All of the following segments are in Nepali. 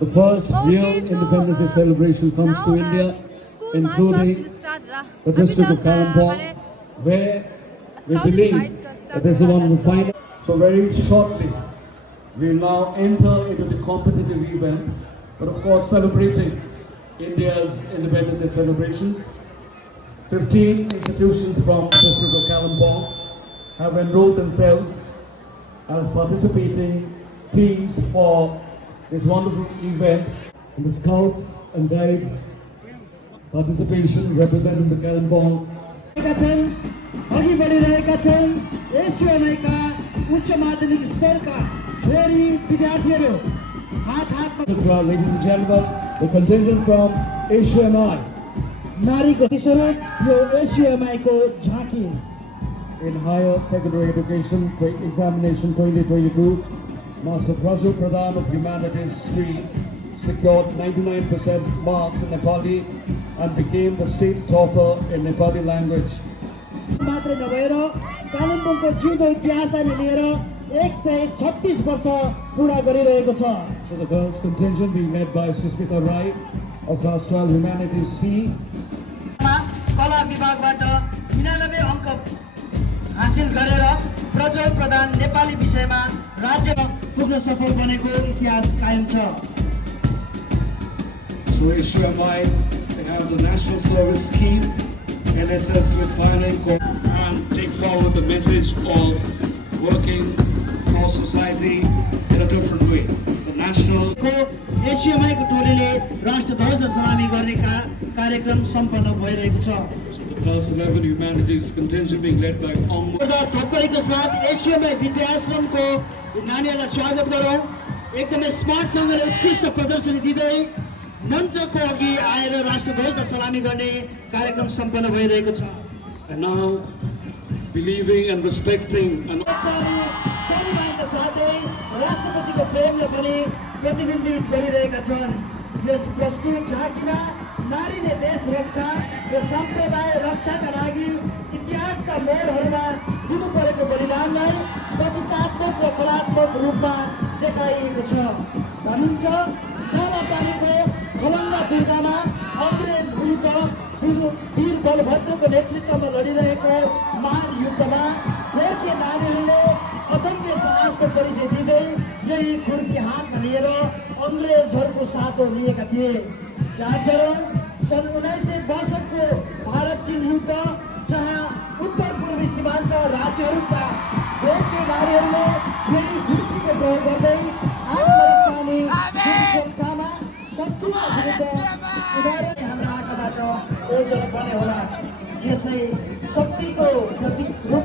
The first real Independence Day celebration comes to India, including the district of Kalimpong, where we believe that this is one of the finest. So very shortly, we will now enter into the competitive event, but of course celebrating India's Independence Day celebrations. 15 institutions from the district of Kalimpong have enrolled themselves as participating teams for this wonderful event. And the Scouts and Guides participation representing the Kalimpong. अघि बढिरहेका छन् एसयुएमआईका उच्च माध्यमिक स्तरका छोरी विद्यार्थीहरू हात Ladies and gentlemen, the contingent from ASUMI नारीको स्वरूप यो एसयुएमआई को झाँकी in higher secondary education examination 2022, Master Prajul Pradhan of Humanities Stream secured 99% marks in Nepali and became the state topper in Nepali language. मात्र नभएर कालिम्पोङको जिउँदो इतिहासलाई लिएर 136 वर्ष पूरा गरिरहेको छ। So the girls contingent being led by Susmita Rai of Class 12 Humanities C. कला विभागबाट 99 अङ्क हासिल गरेर प्रज्वल प्रधान नेपाली विषयमा राज्यमा पुग्न सफल बनेको इतिहास कायम छ। So ASUMI, they have the National Service Scheme, NSS with pioneering and take forward the message of working for society in a different way. The national SUMI को टोलीले राष्ट्रध्वजलाई सलामी गर्ने कार्यक्रम सम्पन्न भइरहेको छ। So the Class 11 Humanities contingent being led by थप्पडीको साथ एसयुएमआई विद्याश्रमको नानीहरूलाई स्वागत गरौँ। एकदमै स्मार्टसँगले उत्कृष्ट प्रदर्शनी दिँदै मञ्चको अघि आएर राष्ट्रध्वजलाई सलामी गर्ने कार्यक्रम सम्पन्न भइरहेको छ। And now, believing and respecting and स्वाभिमानका साथै राष्ट्रपतिको प्रेमले पनि प्रतिबिम्बित गरिरहेका छन्। यस प्रस्तुत झाँकीमा नारीले देश रक्षा र सम्प्रदाय रक्षाका लागि इतिहासका मोडहरूमा दिनु परेको बलिदानलाई प्रतीकात्मक र कलात्मक रूपमा देखाइएको छ। भनिन्छ कालापानीको खलङ्गा दुर्गामा अङ्ग्रेज विरुद्ध वीर बलभद्रको नेतृत्वमा लडिरहेको महान युद्धमा गोर्खे नारीहरूले अदम्य साहसको परिचय दिँदै यही खुर्की हातमा लिएर अङ्ग्रेजहरूको साथो लिएका थिए। याद गरौँ सन् 1962 को भारत चीन युद्ध जहाँ उत्तर पूर्वी सीमान्त राज्यहरूका गोर्खे नारीहरूले यही खुर्कीको प्रयोग गर्दै आत्मरक्षामा शत्रुका विरुद्ध उदाहरण हाम्रा आँखाबाट ओझेल बने होला। यसै शक्तिको प्रतिरूप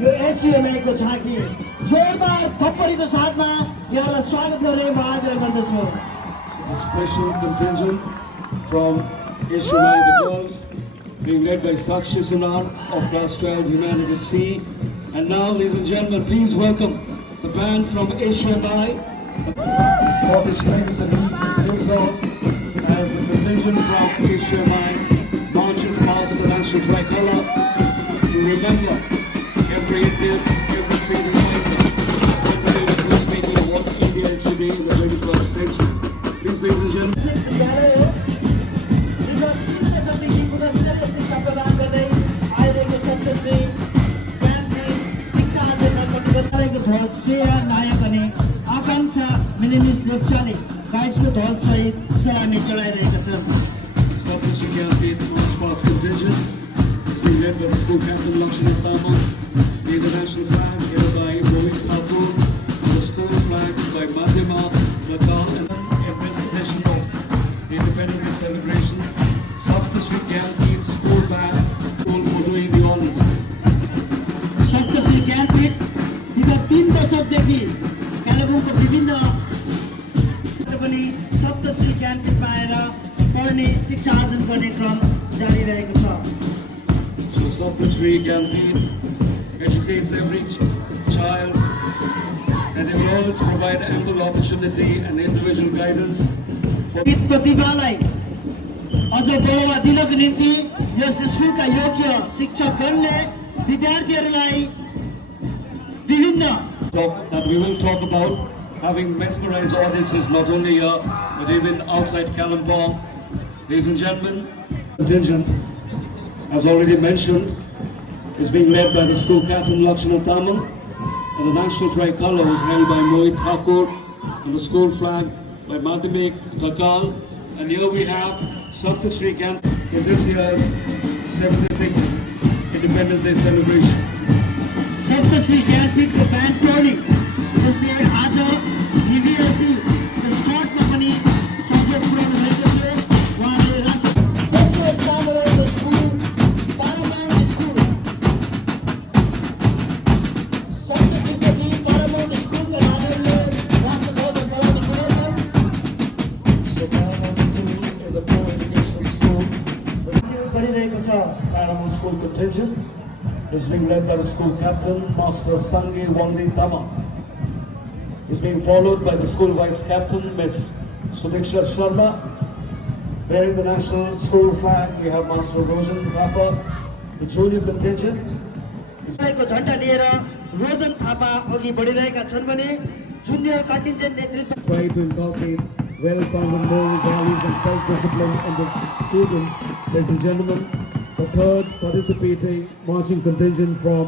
यो एसयुएमआई को झाँकी जोरदार थप्पडीको साथमा यहाँलाई स्वागत गर्ने म आग्रह गर्दछु। a special contingent from ASUMI, the girls, being led by Sakshi Sunar of Class 12 Humanities C. And now, ladies and gentlemen, please welcome the band from ASUMI, Scottish Ladies and News Hall, as the contingent from ASUMI marches past the national tricolor to remember every Indian, every freedom fighter, especially the first speaking of what India is to be in the 21st century. Please, ladies and gentlemen. नायक अनि आकांक्षा मिनिमिस लेप्चाले गाइसको ढोलसहित सलामी चढाइरहेका छन्। Scottish Campaign March Past Contingent is being led by the school captain Lakshmi Tama, the international flag headed by Rohit Thakur, the school flag by Madhyama Natal, and a presentation of the Independence Day celebration. Saptashri Campaign school band for doing the honors. Saptashree Jnanpith विगत 3 दशकदेखि कालेबुङको विभिन्न पनि सप्तश्री ज्ञानपीठ पाएर पढ्ने शिक्षा आर्जन गर्ने क्रम जारी रहेको छ। So Saptashri Campaign educates every child, and they will always provide ample opportunity and individual guidance for प्रतिभालाई अझ बढावा दिनको निम्ति यस स्कुलका योग्य शिक्षकगणले विद्यार्थीहरूलाई विभिन्न that we will talk about having mesmerized audiences not only here but even outside Kalimpong. Ladies and gentlemen, contingent, as already mentioned, is being led by the school captain Lakshman Tamil, and the national tricolour is held by Mohit Thakur, and the school flag by Madhimik Takal. And here we have Saptasri Camp in this year's 76th Independence Day celebration. Saptashree ज्ञानपीठको ब्यान्ड टोली जसले आज डिभिएलटी स्कटमा पनि सहयोग पुर्याउनु भएको थियो। उहाँले दोस्रो स्थानमा रहेको स्कुल पारामाउन्ट स्कुल सप्तश्रीपछि पारामाउन्ट स्कुलका नानीहरूले राष्ट्रध्वज सलामी दिनेछन्। So Paramount School is a pro-educational school. गरिरहेको छ। Paramount School contingent is being led by the school captain, Master Sangi Wandi Tama. Is being followed by the school vice captain, Miss Sudiksha Sharma. Bearing the national school flag, we have Master Rojan Thapa. The junior contingent is को झण्डा लिएर रोजन थापा अघि बढिरहेका छन् भने जुनियर कन्टिन्जेन्ट नेतृत्व try to inculcate well-founded moral values and self-discipline in the students. Ladies and gentlemen, the third participating marching contingent from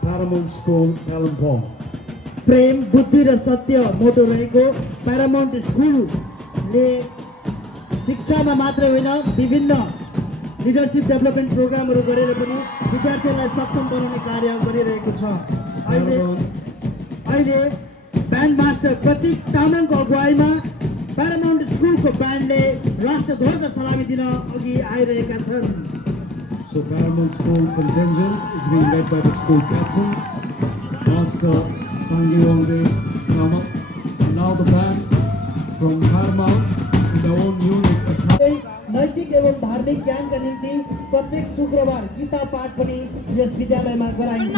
Paramount School, Kalimpong. प्रेम बुद्धि र सत्य मोटो रहेको प्यारामाउन्ट स्कुलले शिक्षामा मात्र होइन विभिन्न लिडरसिप डेभलपमेन्ट प्रोग्रामहरू गरेर पनि विद्यार्थीहरूलाई सक्षम बनाउने कार्य गरिरहेको छ। अहिले ब्यान्ड मास्टर प्रतीक तामाङको अगुवाईमा प्यारामाउन्ट स्कुलको ब्यान्डले राष्ट्रध्वज सलामी दिन अघि आइरहेका छन्। So Paramount School contingent is being led by the school captain, Master Sangi Wangde Tama. And now the band from Paramount with their own unit. नैतिक एवं धार्मिक ज्ञानका निम्ति प्रत्येक शुक्रबार गीता पाठ पनि यस विद्यालयमा गराइन्छ।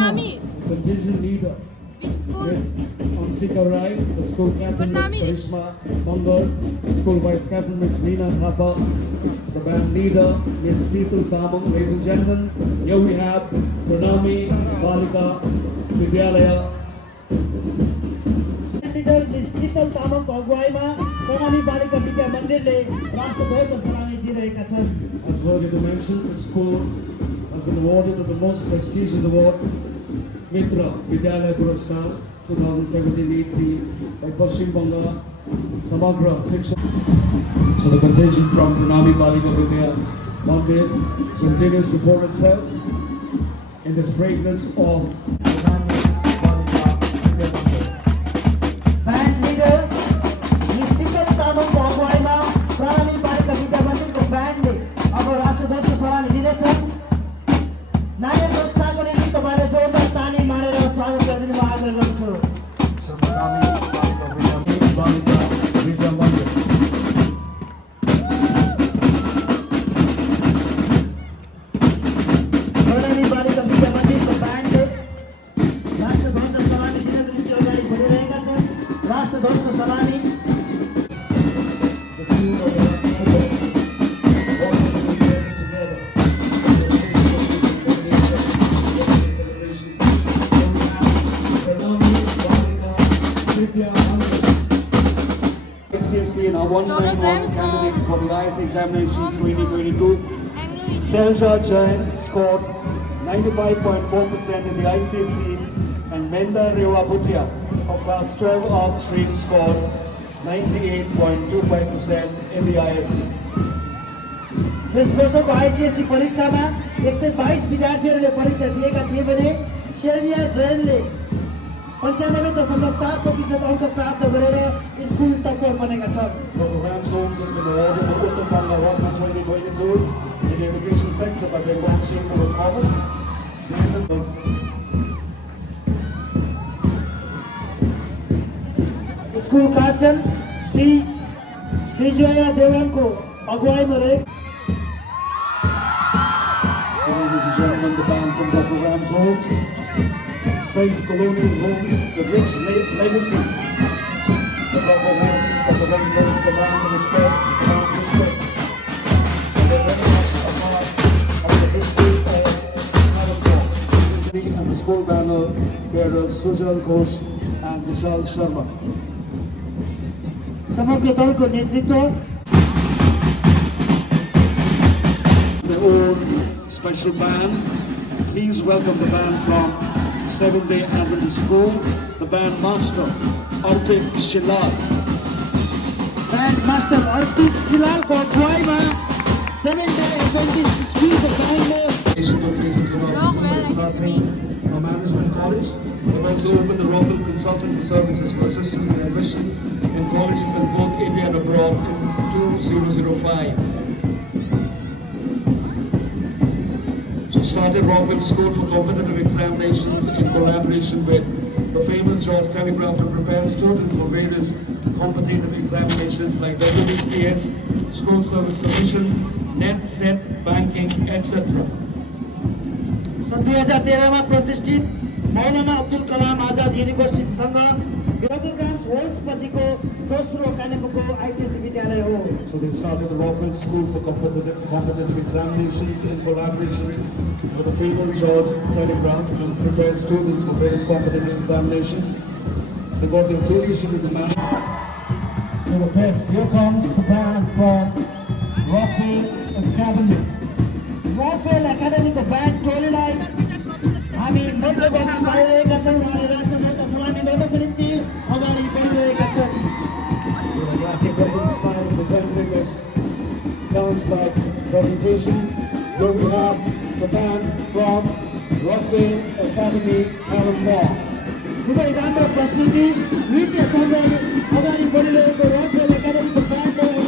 Contingent leader Which school? Miss Ansika Rai, the school captain Miss Karishma Mangal, the school vice captain Miss Meena Thapa, the band leader Miss Seetal Tamang. Ladies and gentlemen, here we have Pranami Balika Vidyalaya. Leader miss Sheetal तामाङको अगुवाईमा प्रणामी बालिका विद्या मन्दिरले राष्ट्रध्वज सलामी दिइरहेका छन्। As worthy to mention, the school has been awarded with the most prestigious award, Mitra Vidyalaya Puraskar 2017-18 by Paschim Banga Samagra Shiksha. So the contingent from Pranami Balika Vidya Mandir continues to pour itself in this fragrance of Pranami Balika Vidya Mandir. Band leader miss Sheetal तामाङको अगुवाईमा प्रणामी बालिका विद्या मन्दिरको ब्यान्डले अब राष्ट्रध्वजको सलामी दिनेछन्। नानीहरूको उत्साहको निम्ति तपाईँले जोरदार ताली मारेर स्वागत गरिदिनु म आग्रह गर्छु। So Pranami Balika Vidya Mandir. प्रणामी बालिका विद्या मन्दिरको ब्यान्डले राष्ट्रध्वजको सलामी दिनको निम्ति अगाडि बढिरहेका छन्। राष्ट्रध्वजको सलामी The two of them walking together. Celebrations. Pranami Balika Vidya Mandir. ICSE and our one-man candidates for the ICSE examinations 2022. Selja Jain scored 95.4% in the ICSE, and Menda Rewa Bhutia of class 12 arts stream scored 98.25% in the ISC. यस वर्षको आइसिएससी परीक्षामा 122 विद्यार्थीहरूले परीक्षा दिएका थिए भने शेर्निया जैनले 95.4% अङ्क प्राप्त गरेर स्कुल टपर बनेका छन्। Dr. Rams Holmes has been awarded the Uttam Bangla Ratna 2022 in the education sector by the Grand Chamber of Commerce. School captain Shreejaya देवानको अगुवाईमा रहेको So, ladies and gentlemen, the band from Dr. Rams Holmes, Saint Colonial Homes, the rich legacy of Dr. Rams Holmes commands and respect, and they're very much a part of the history of Kalimpong. And the school banner bearers Sujal Ghosh and Vishal Sharma. समग्र दलको नेतृत्व their own special band. Please welcome the band from Seventh-day Adventist School, the band master, Artik Shilal. Band master Arpit शिलालको अगुवाईमा 7th-day Adventist स्कुलको ब्यान्डले Our management college. They've also opened the Rockland Consultancy Services for assistance in admission in colleges in both India and abroad in 2005. So started Rockland School for competitive examinations in collaboration with the famous George Telegraph to prepare students for various competitive examinations like WBS, School Service Commission, NET, SET, Banking, etc. सन् 2013 मा प्रतिष्ठित मौलाना अब्दुल कलाम आजाद युनिभर्सिटीसँग प्रोग्राम्स होल्स पछिको दोस्रो कालिम्पोङको आइसिएसई विद्यालय हो। So they started the Rockland School for competitive examinations in collaboration with the famous George Telegraph to prepare students for various competitive examinations. They got the affiliation with the man. To the best, here comes the band from Rockland Academy. Rockwell एकाडेमीको ब्यान्ड टोलीलाई हामी मञ्च गर्न पाइरहेका छौँ। उहाँले राष्ट्रध्वजका सलामी गर्नको निम्ति अगाडि बढिरहेका छन्। So the classic weapons style presenting this dance-like presentation. Here we have the band from Rockland Academy, Kalimpong. खुबै राम्रो प्रस्तुति नृत्यसँग अगाडि बढिरहेको Rockvale एकाडेमीको ब्यान्डले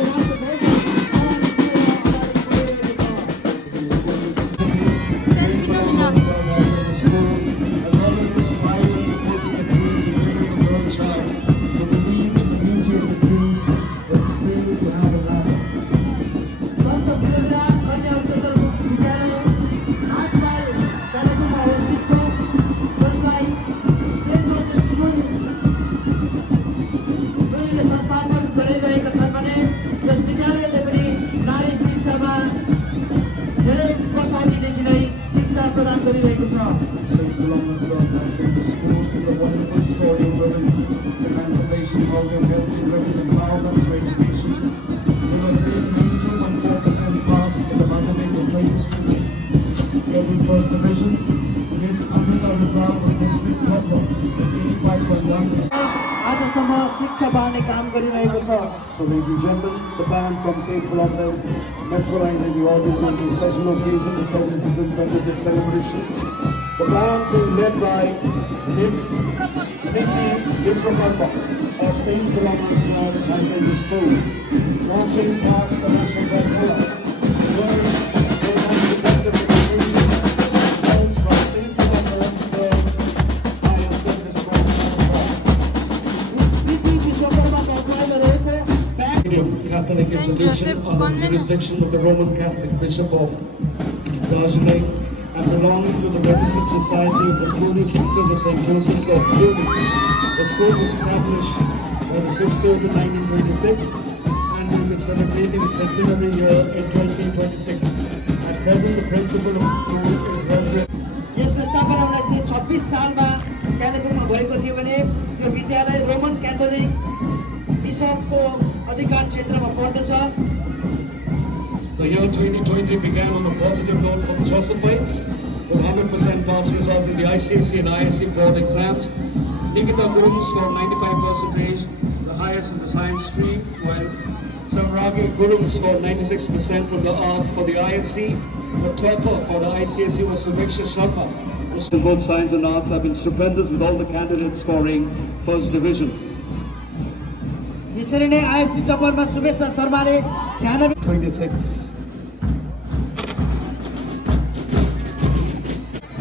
First division. This Africa result of district topper, 85.1%. आजसम्म शिक्षा बाँड्ने काम गरिरहेको छ। So ladies and gentlemen, the band from St. Philomena's mesmerizing the audience on this special occasion, the 76th Adventist celebration. The band being led by Miss Nikki Viswakarma of St. Philomena's Girls High Secondary School, launching past the national banquet. Girls, they want to get the recognition. Girls from St. Philomena's Girls High Secondary School. कृति विश्वकर्माको अगुवाईमा रहेको band Catholic institution under the jurisdiction of the Roman Catholic Bishop of Darjeeling and belonging to the Beneficent Society of the Cluny Sisters of St. Joseph's of Cluny. The school was established by the sisters in 1926 and will be celebrating its centenary year in 2026. At present, the principal of the school is Reverend. यसको स्थापना 1926 सालमा कालिम्पोङमा भएको थियो भने यो विद्यालय रोमन क्याथोलिक बिशपको अधिकार क्षेत्रमा पर्दछ। The year 2020 began on a positive note for the Josephites, with 100% pass results in the ICSE and ISE board exams. Nikita Gurung scored 95%, the highest in the science stream, while Samragi Gurung scored 96% from the arts for the ISE. The topper for the ICSE was Sumeksha Sharma. Both science and arts have been stupendous, with all the candidates scoring first division. यसरी नै आइएससी टपरमा सुमेशा शर्माले 26.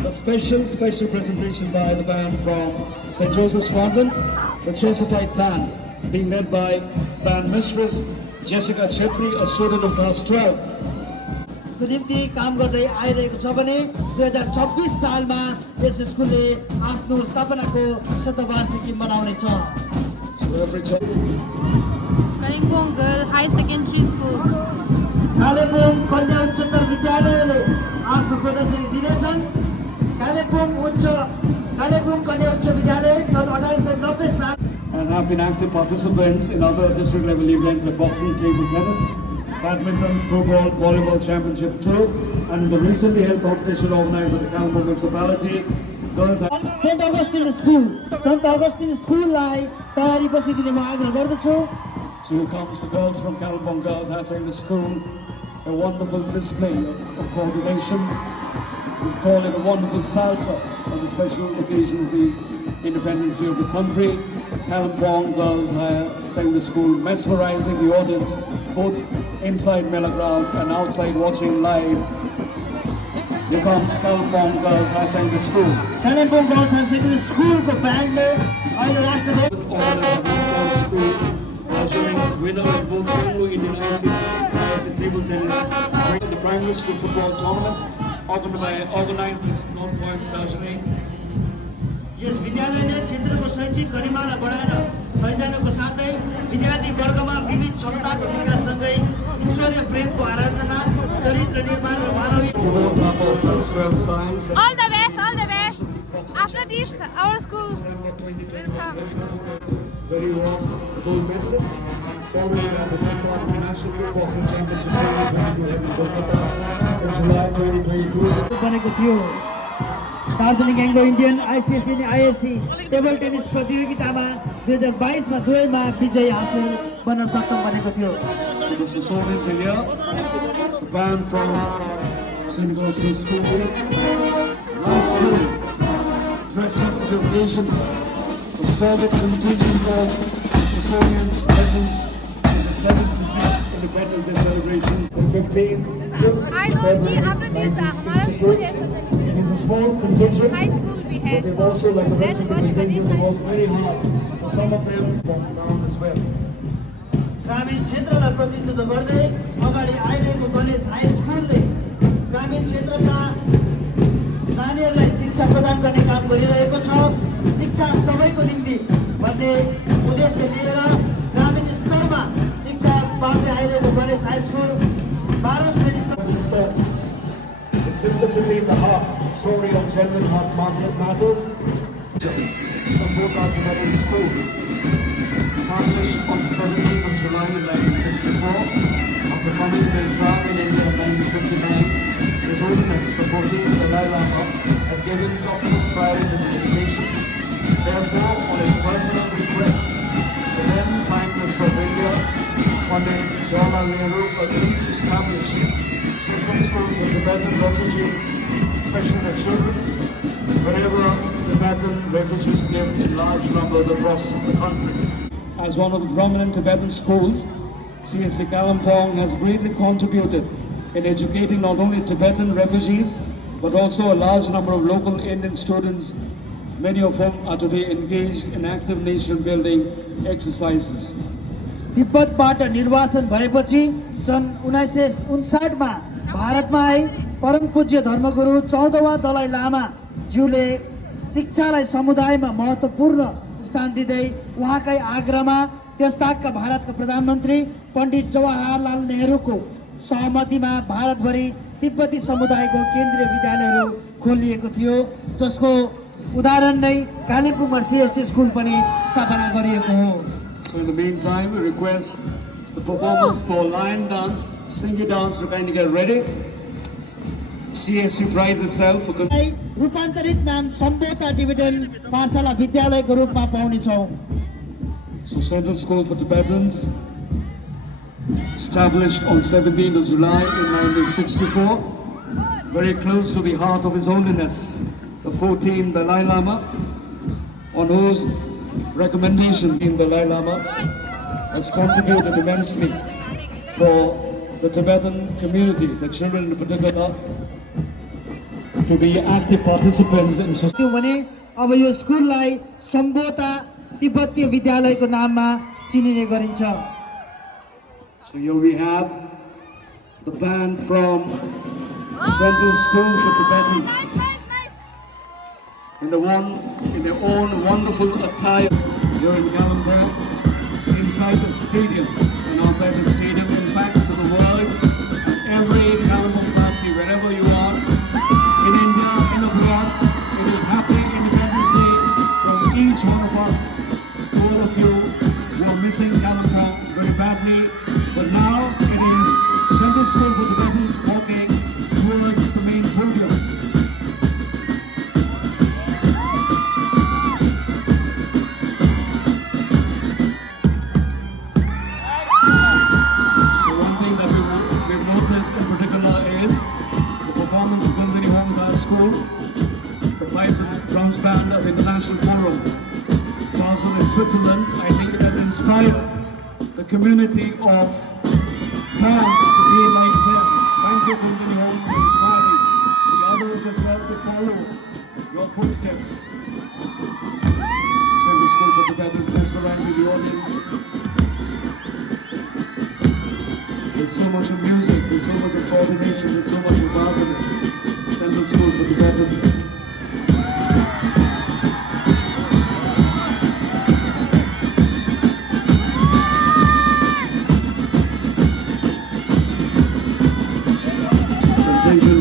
A special presentation by the band from St. Joseph's Convent, the Josephite band, being led by band mistress Jessica Chetri, a student of class 12. को निम्ति काम गर्दै आइरहेको छ भने 2026 सालमा यस स्कुलले आफ्नो स्थापनाको शतवार्षिकी मनाउने छ। Kalimpong Girl High Secondary School. Kalimpong कन्या उच्चतर विद्यालयले आफ्नो प्रदर्शनी दिनेछन्। कालिम्पोङ कन्या उच्च विद्यालय सन् 1890 साल and have been active participants in other district level events like boxing, table tennis, badminton, football, volleyball championship too, and the recently held competition organized by the Kalimpong municipality. Girls are saint Augustine school सन्त अगस्टिन स्कुललाई तयारी बसिदिने म आग्रह गर्दछु so here comes the girls from Kalimpong Girls High Secondary School, a wonderful display of coordination. We call it a wonderful salsa on the special occasion of the Independence Day of the country. Kalimpong Girls High Secondary School mesmerizing the audience both inside Mela Ground and outside watching live. Here comes Kalimpong Girls High Secondary School. Kalimpong girls higher secondary स्कुलको ब्यान्डले अहिले राष्ट्रपति School, winner of both Anglo Indian ICC table tennis, the primary school football tournament, organized by North Point Darjeeling. यस विद्यालयले क्षेत्रको शैक्षिक गरिमालाई बढाएर लैजानुको साथै विद्यार्थी वर्गमा विविध क्षमताको विकाससँगै ईश्वरीय प्रेमको आराधना चरित्र निर्माण र मानवीय All the best, all the best. After this, our school will come. Where he was gold medalist, formerly at the 10th National Kickboxing Championship 2022 held in Kolkata in July 2022. बनेको थियो दार्जिलिङ एङ्ग्लो इन्डियन आइसिएससी अनि आइएससी टेबल टेनिस प्रतियोगितामा 2022 मा दुवैमा विजयी हासिल बन्न सक्षम बनेको थियो So this is all in here. The band from St. Augustine School. Last year, dressed up for the occasion, the Soviet contingent of Estonians presence in the 76th Independence Day celebrations on 15th I know कि after this, हमारा school है It is a small contingent, high school भी है, but they've so also, like the rest let's of the watch for contingent, this. worked very hard for some of them from town as well. ग्रामीण क्षेत्रलाई प्रतिनिधित्व गर्दै अगाडि आइरहेको गणेश हाई स्कुलले ग्रामीण क्षेत्रका नानीहरूलाई शिक्षा प्रदान गर्ने काम गरिरहेको छ शिक्षा सबैको निम्ति भन्ने उद्देश्य लिएर ग्रामीण स्तरमा शिक्षा पाउँदै आइरहेको Ganesh high school 12 श्रेणीसम्म The simplicity in the heart, story of genuine heart matters. Sambota Middle School, established on 17th of July 1964, after coming to exile in India in 1959, His Holiness the 14th Dalai Lama had given topmost priority to education. Therefore, on his personal request, the then Prime Minister of India, Pandit Jawaharlal Nehru, agreed to establish second schools for Tibetan refugees, especially the children, wherever Tibetan refugees live in large numbers across the country. As one of the prominent Tibetan schools, CSC Kalimpong has greatly contributed in educating not only Tibetan refugees, but also a large number of local Indian students, many of whom are today engaged in active nation building exercises. तिब्बतबाट निर्वाचन भएपछि सन् 1959 मा भारतमा आई परम पूज्य धर्मगुरु 14वां दलाई लामा ज्यूले शिक्षालाई समुदायमा महत्त्वपूर्ण स्थान दिँदै उहाँकै आग्रहमा त्यसताकका भारतका प्रधानमन्त्री पण्डित जवाहरलाल नेहरूको सहमतिमा भारतभरि तिब्बती समुदायको केन्द्रीय विद्यालयहरू खोलिएको थियो जसको उदाहरण नै कालिम्पोङमा सीएसटी स्कुल पनि स्थापना गरिएको हो So in the meantime, we request the performers for lion dance, singy dance to kind of get ready. CSC prides itself for रूपान्तरित नाम सम्बोता टिबेटन पाठशाला विद्यालयको रूपमा पाउनेछौँ So Central School for Tibetans, established on 17th of July in 1964, very close to the heart of His Holiness, the 14th Dalai Lama, on whose recommendation in the Dalai Lama has contributed immensely for the Tibetan community, the children in particular, to be active participants in society. त्यो भने अब यो स्कुललाई सम्बोता तिब्बतीय विद्यालयको नाममा चिनिने गरिन्छ So here we have the band from Central School for Tibetans in their own wonderful attire here in Kalimpong, inside the stadium and outside the stadium, in fact to the world, every Kalimpong Classy, wherever you are, in India, in abroad, it is happy Independence Day from each one of us to all of you. band of International Forum, Basel in Switzerland. I think it has inspired the community of parents to be like them. Thank you, Kalimpong Homes, for inspiring the others as well to follow your footsteps. Central School for Tibetans, mesmerizing the audience. There's so much of music, there's so much of coordination, there's so much of marketing. Central School for Tibetans.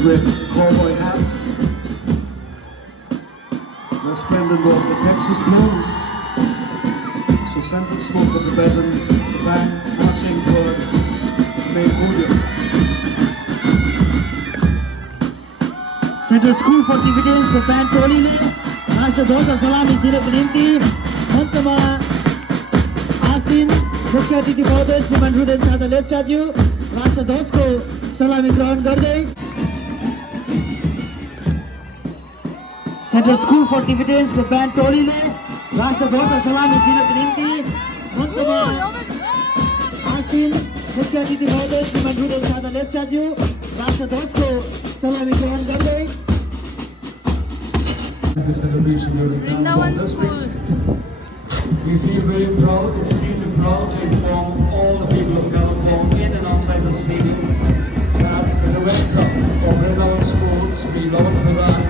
With cowboy hats, resplendent of the Texas blues. So Central School for Tibetans, the band marching towards the main podium. Central School for Tibetans को ब्यान्ड टोलीले राष्ट्रध्वज र सलामी दिनको निम्ति मञ्चमा आसीन मुख्य अतिथि महोदय श्रीमान रुदेन सादा लेप्चाज्यू राष्ट्रध्वजको सलामी ग्रहण गर्दै Central School for Tibetans को ब्यान्ड टोलीले राष्ट्रध्वज र सलामी दिनको निम्ति मञ्चमा आसीन मुख्य अतिथि महोदय श्रीमान रुदेन सादा लेप्चाज्यू राष्ट्रध्वजको सलामी ग्रहण गर्दै Vrindavan School. We feel very proud, extremely proud to inform all the people of Kalimpong in and outside the stadium that the director of Vrindavan School, Sri Lawan Pradhan,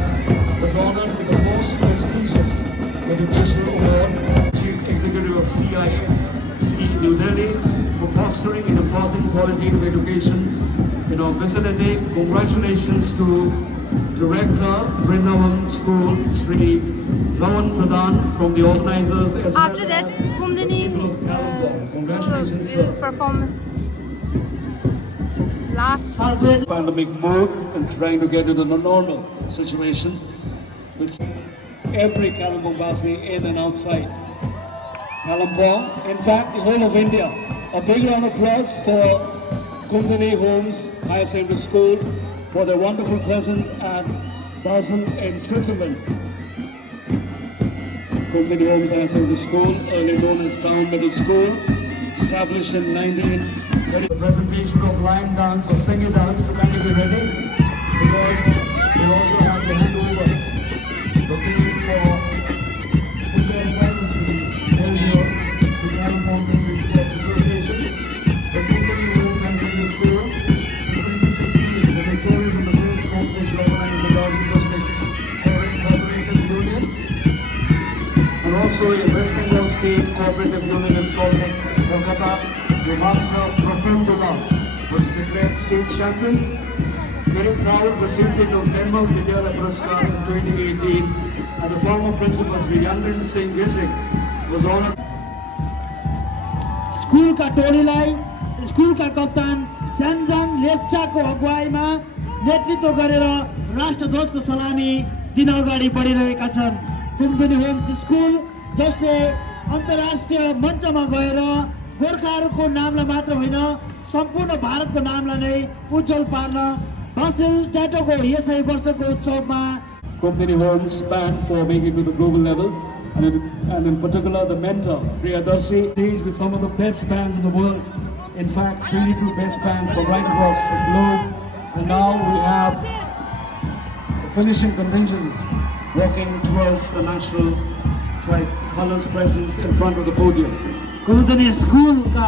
was honored with the most prestigious educational award, Chief Executive of CIS, New Delhi, for fostering an important qualitative education in our vicinity. Congratulations to Director, Vrindavan School, Sri Lawan Pradhan, from the organizers as After that, Kumdini school will perform last. pandemic mode and trying to get into the normal situation with every Kalimpong Vasi in and outside Kalimpong. In fact, the whole of India. A big round of applause for Kumdini Homes Higher Secondary School for their wonderful present at Basel in Switzerland. Kumdini Homes Higher Secondary School, early known as Town Middle School, established in 1920. The presentation of line dance or singing dance to kind of be ready because we also have to hand over the field for Indian privacy earlier to Kalimpong District Sports Association. The Kumdini Homes Higher Secondary School, in 2016, the victorious in the first competition organized by the District Cooperative Union, and also in West Bengal State Cooperative Union in Salt Lake, Kolkata. The master Prafullah was declared state champion. Very proud recipient of Nirmal Vidyalaya Puraskar in 2018, and the former principal Sri Yanrin Singh Gisik was honored. School का टोलीलाई स्कुल का कप्तान स्यान्जाङ लेप्चाको अगुवाईमा नेतृत्व गरेर राष्ट्रध्वजको सलामी दिन अगाडि बढिरहेका छन्। कुमदुनी होम्स स्कुल जसले अन्तर्राष्ट्रिय मञ्चमा गएर गोर्खाहरूको नामलाई मात्र होइन सम्पूर्ण भारतको नामलाई नै उज्जवल पार्न बासेल ट्याटोको यसै वर्षको उत्सवमा Kumdini Homes band for making it to the global level, and in particular the mentor Priyadasi stage with some of the best bands in the world. In fact, 22 best bands from right across the globe, and now we have the finishing contingents walking towards the national tricolors presence in front of the podium. Kumudini school का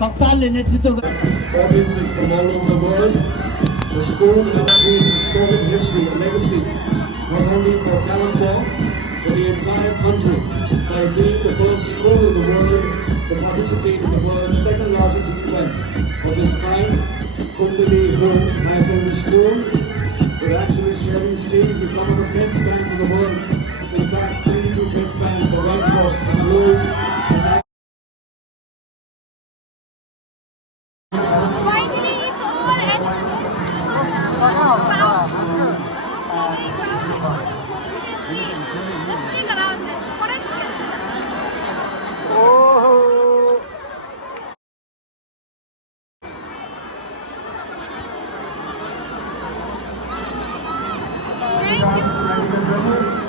कप्तानले नेतृत्व Audiences from all over the world. The school has created a solid history and legacy, not only for Kalimpong, but the entire country, by being the first school in the world to participate in the world's second largest event of this kind. Kumdini Homes Higher Secondary School is actually sharing stage with some of the best bands in the world. In fact, 22 best bands for right across the globe. Finally, it's over and proud. Just look around. Correction. Thank you.